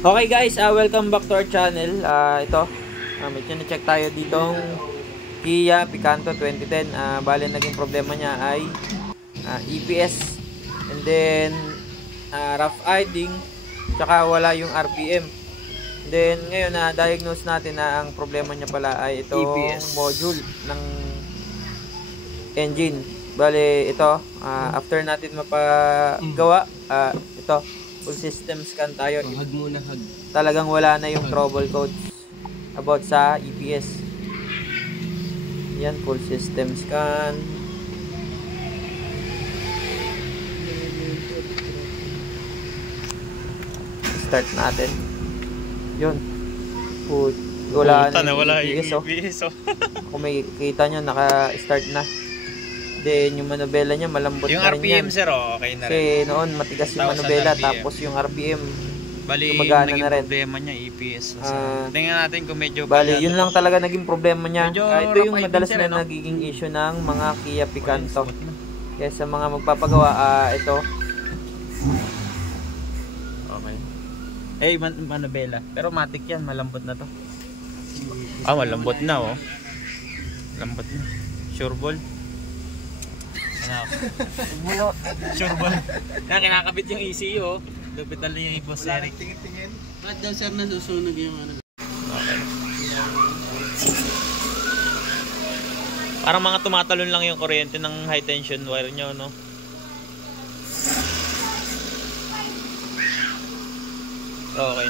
Okay guys, welcome back to our channel. Ito, may check tayo ditong Kia Picanto 2010. Bale, naging problema niya ay EPS, and then rough idling, tsaka wala yung RPM. And then ngayon diagnose natin na ang problema niya pala ay itong EPS module ng engine. Bale, ito, after natin mapagawa, ito, full system scan tayo. Hag muna, hag. Talagang wala na yung trouble codes about sa EPS. Yan, full system scan. Start natin. Yun. Wala na yung EPS. Kung may kita nyo, naka-start na. Then yung manubela niya malambot yung na rin RPM, yan. Sir, okay na rin. Kasi noon matigas yung manubela, tapos yung RPM bali, gumagana yung na rin. problema niya EPS. Tingnan natin kung medyo bali, yun lang talaga naging problema niya. Ito yung rough madalas idling, na nagiging issue ng mga Kia Picanto. Kaya sa mga magpapagawa, ito. Okay. Manubela. Pero matik yan, malambot na to. Malambot na, oh. Lambot na. Sure ball. Sure ball. Kinakabit yung ECU, oh. Lupitan lang yung i-boss yan. Tingin-tingin. Ba't daw sir nasusunog yung ano? Okay. Parang mga tumatalon lang yung kuryente ng high tension wire nyo, no? Okay.